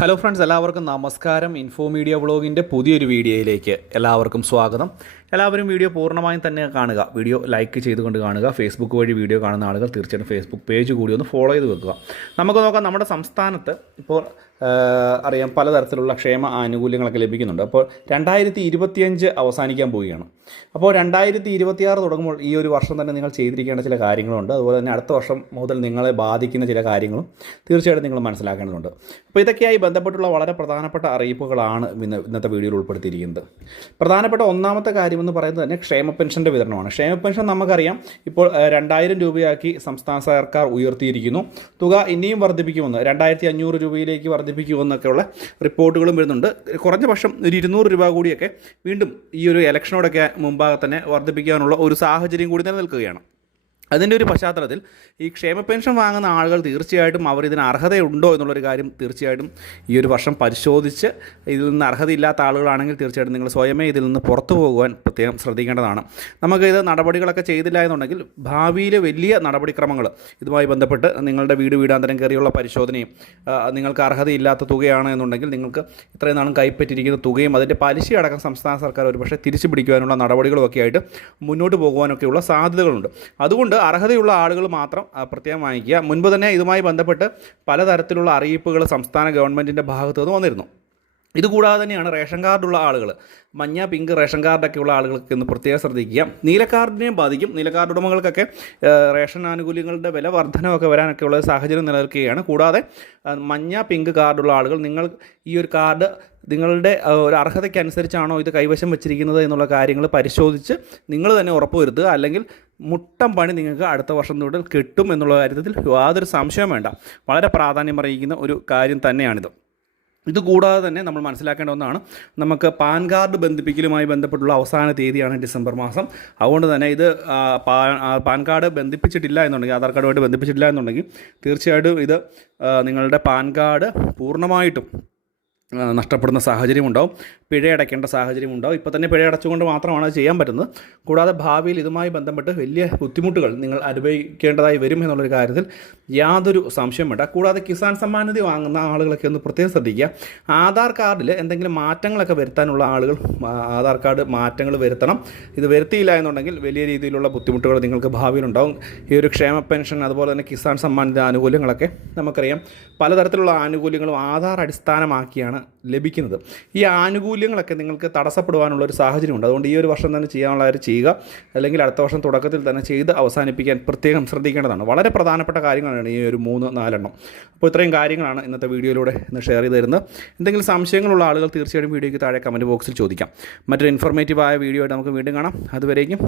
Hello friends, എല്ലാവർക്കും നമസ്കാരം. Info media വ്ളോഗിൻ്റെ പുതിയൊരു വീഡിയോയിലേക്ക് എല്ലാവർക്കും സ്വാഗതം. എല്ലാവരും വീഡിയോ പൂർണ്ണമായും തന്നെ കാണുക. വീഡിയോ ലൈക്ക് ചെയ്തുകൊണ്ട് കാണുക. ഫേസ്ബുക്ക് വഴി വീഡിയോ കാണുന്ന ആളുകൾ തീർച്ചയായിട്ടും ഫേസ്ബുക്ക് പേജ് കൂടി ഒന്ന് ഫോളോ ചെയ്ത് വെക്കുക. നമുക്ക് നോക്കാം, നമ്മുടെ സംസ്ഥാനത്ത് ഇപ്പോൾ അറിയാം പലതരത്തിലുള്ള ക്ഷേമ ആനുകൂല്യങ്ങളൊക്കെ ലഭിക്കുന്നുണ്ട്. അപ്പോൾ 2025 അവസാനിക്കാൻ പോവുകയാണ്. അപ്പോൾ 2026 തുടങ്ങുമ്പോൾ ഈ ഒരു വർഷം തന്നെ നിങ്ങൾ ചെയ്തിരിക്കേണ്ട ചില കാര്യങ്ങളുണ്ട്. അതുപോലെ തന്നെ അടുത്ത വർഷം മുതൽ നിങ്ങളെ ബാധിക്കുന്ന ചില കാര്യങ്ങളും തീർച്ചയായിട്ടും നിങ്ങൾ മനസ്സിലാക്കേണ്ടതുണ്ട്. അപ്പോൾ ഇതൊക്കെയായി ബന്ധപ്പെട്ടുള്ള വളരെ പ്രധാനപ്പെട്ട അറിയിപ്പുകളാണ് ഇന്നത്തെ വീഡിയോയിൽ ഉൾപ്പെടുത്തിയിരിക്കുന്നത്. പ്രധാനപ്പെട്ട ഒന്നാമത്തെ കാര്യമെന്ന് പറയുന്നത് തന്നെ ക്ഷേമ പെൻഷൻ്റെ വിതരണമാണ്. ക്ഷേമ പെൻഷൻ നമുക്കറിയാം ഇപ്പോൾ 2000 രൂപയാക്കി സംസ്ഥാന സർക്കാർ ഉയർത്തിയിരിക്കുന്നു. തുക ഇനിയും വർദ്ധിപ്പിക്കുമെന്ന് 2500 രൂപയിലേക്ക് വർദ്ധിപ്പിക്കുമെന്നൊക്കെയുള്ള റിപ്പോർട്ടുകളും വരുന്നുണ്ട്. കുറഞ്ഞ പക്ഷം ഒരു 200 രൂപ കൂടിയൊക്കെ വീണ്ടും ഈ ഒരു ഇലക്ഷനോടൊക്കെ മുമ്പാകെ തന്നെ വർദ്ധിപ്പിക്കാനുള്ള ഒരു സാഹചര്യം കൂടി നിലനിൽക്കുകയാണ്. അതിൻ്റെ ഒരു പശ്ചാത്തലത്തിൽ ഈ ക്ഷേമ പെൻഷൻ വാങ്ങുന്ന ആളുകൾ തീർച്ചയായിട്ടും അവർ ഇതിന് അർഹതയുണ്ടോ എന്നുള്ളൊരു കാര്യം തീർച്ചയായിട്ടും ഈ ഒരു വർഷം പരിശോധിച്ച് ഇതിൽ നിന്ന് അർഹതയില്ലാത്ത ആളുകളാണെങ്കിൽ തീർച്ചയായിട്ടും നിങ്ങൾ സ്വയമേ ഇതിൽ നിന്ന് പുറത്തു പോകുവാൻ പ്രത്യേകം ശ്രദ്ധിക്കേണ്ടതാണ്. നമുക്ക് ഇത് നടപടികളൊക്കെ ചെയ്തില്ല എന്നുണ്ടെങ്കിൽ ഭാവിയിൽ വലിയ നടപടിക്രമങ്ങൾ ഇതുമായി ബന്ധപ്പെട്ട് നിങ്ങളുടെ വീടാന്തരം കയറിയുള്ള പരിശോധനയും നിങ്ങൾക്ക് അർഹതയില്ലാത്ത തുകയാണ് എന്നുണ്ടെങ്കിൽ നിങ്ങൾക്ക് ഇത്രയും നാളും കൈപ്പറ്റിയിരിക്കുന്ന തുകയും അതിൻ്റെ പലിശ അടക്കം സംസ്ഥാന സർക്കാർ ഒരുപക്ഷെ തിരിച്ചു പിടിക്കുവാനുള്ള നടപടികളുമൊക്കെ ആയിട്ട് മുന്നോട്ട് പോകുവാനൊക്കെയുള്ള സാധ്യതകളുണ്ട്. അതുകൊണ്ട് അർഹതയുള്ള ആളുകൾ മാത്രം പ്രത്യേകം വാങ്ങിക്കുക. മുൻപ് തന്നെ ഇതുമായി ബന്ധപ്പെട്ട് പലതരത്തിലുള്ള അറിയിപ്പുകൾ സംസ്ഥാന ഗവൺമെൻറ്റിൻ്റെ ഭാഗത്തു നിന്ന് വന്നിരുന്നു. ഇതുകൂടാതെ തന്നെയാണ് റേഷൻ കാർഡുള്ള ആളുകൾ, മഞ്ഞ പിങ്ക് റേഷൻ കാർഡൊക്കെ ഉള്ള ആളുകൾക്ക് ഒന്ന് പ്രത്യേകം ശ്രദ്ധിക്കുക. നീല കാർഡിനെയും ബാധിക്കും. നീല കാർഡ് ഉടമകൾക്കൊക്കെ റേഷൻ ആനുകൂല്യങ്ങളുടെ വില വർധനമൊക്കെ വരാനൊക്കെ ഉള്ള സാഹചര്യം നിലനിൽക്കുകയാണ്. കൂടാതെ മഞ്ഞ പിങ്ക് കാർഡുള്ള ആളുകൾ, നിങ്ങൾ ഈ ഒരു കാർഡ് നിങ്ങളുടെ ഒരു അർഹതയ്ക്കനുസരിച്ചാണോ ഇത് കൈവശം വെച്ചിരിക്കുന്നത് എന്നുള്ള കാര്യങ്ങൾ പരിശോധിച്ച് നിങ്ങൾ തന്നെ ഉറപ്പുവരുത്തുക. അല്ലെങ്കിൽ മുട്ടം പണി നിങ്ങൾക്ക് അടുത്ത വർഷം തൊട്ട് കിട്ടും എന്നുള്ള കാര്യത്തിൽ യാതൊരു സംശയം വേണ്ട. വളരെ പ്രാധാന്യം അറിയിക്കുന്ന ഒരു കാര്യം തന്നെയാണിത്. ഇതുകൂടാതെ തന്നെ നമ്മൾ മനസ്സിലാക്കേണ്ട ഒന്നാണ്, നമുക്ക് പാൻ കാർഡ് ബന്ധിപ്പിക്കലുമായി ബന്ധപ്പെട്ടുള്ള അവസാന തീയതിയാണ് ഡിസംബർ മാസം. അതുകൊണ്ട് തന്നെ ഇത് പാൻ കാർഡ് ബന്ധിപ്പിച്ചിട്ടില്ല എന്നുണ്ടെങ്കിൽ, ആധാർ കാർഡുമായിട്ട് ബന്ധിപ്പിച്ചിട്ടില്ല എന്നുണ്ടെങ്കിൽ തീർച്ചയായിട്ടും ഇത് നിങ്ങളുടെ പാൻ കാർഡ് പൂർണ്ണമായിട്ടും നഷ്ടപ്പെടുന്ന സാഹചര്യം ഉണ്ടാവും. പിഴയടയ്ക്കേണ്ട സാഹചര്യം ഉണ്ടാവും. ഇപ്പോൾ തന്നെ പിഴയടച്ചുകൊണ്ട് മാത്രമാണ് അത് ചെയ്യാൻ പറ്റുന്നത്. കൂടാതെ ഭാവിയിൽ ഇതുമായി ബന്ധപ്പെട്ട് വലിയ ബുദ്ധിമുട്ടുകൾ നിങ്ങൾ അനുഭവിക്കേണ്ടതായി വരും എന്നുള്ളൊരു കാര്യത്തിൽ യാതൊരു സംശയം വേണ്ട. കൂടാതെ കിസാൻ സമ്മാൻ നിധി വാങ്ങുന്ന ആളുകളൊക്കെ ഒന്ന് പ്രത്യേകം ശ്രദ്ധിക്കുക. ആധാർ കാർഡിൽ എന്തെങ്കിലും മാറ്റങ്ങളൊക്കെ വരുത്താനുള്ള ആളുകൾ ആധാർ കാർഡ് മാറ്റങ്ങൾ വരുത്തണം. ഇത് വരുത്തിയില്ല എന്നുണ്ടെങ്കിൽ വലിയ രീതിയിലുള്ള ബുദ്ധിമുട്ടുകൾ നിങ്ങൾക്ക് ഭാവിയിലുണ്ടാവും. ഈ ഒരു ക്ഷേമ പെൻഷൻ അതുപോലെ തന്നെ കിസാൻ സമ്മാൻ നിധി ആനുകൂല്യങ്ങളൊക്കെ നമുക്കറിയാം പലതരത്തിലുള്ള ആനുകൂല്യങ്ങളും ആധാർ അടിസ്ഥാനമാക്കിയാണ് ലഭിക്കുന്നത്. ഈ ആനുകൂല്യങ്ങളൊക്കെ നിങ്ങൾക്ക് തടസ്സപ്പെടുവാനുള്ള ഒരു സാഹചര്യമുണ്ട്. അതുകൊണ്ട് ഈ ഒരു വർഷം തന്നെ ചെയ്യാനുള്ളവർ ചെയ്യുക, അല്ലെങ്കിൽ അടുത്ത വർഷം തുടക്കത്തിൽ തന്നെ ചെയ്ത് അവസാനിപ്പിക്കാൻ പ്രത്യേകം ശ്രദ്ധിക്കേണ്ടതാണ്. വളരെ പ്രധാനപ്പെട്ട കാര്യങ്ങളാണ് ഈ ഒരു 3-4 എണ്ണം. അപ്പോൾ ഇത്രയും കാര്യങ്ങളാണ് ഇന്നത്തെ വീഡിയോയിലൂടെ ഇന്ന് ഷെയർ ചെയ്ത് തരുന്നത്. എന്തെങ്കിലും സംശയങ്ങളുള്ള ആളുകൾ തീർച്ചയായിട്ടും വീഡിയോയ്ക്ക് താഴെ കമൻറ്റ് ബോക്സിൽ ചോദിക്കാം. മറ്റൊരു ഇൻഫോർമേറ്റീവായ വീഡിയോ ആയിട്ട് നമുക്ക് വീണ്ടും കാണാം. അതുവരേക്കും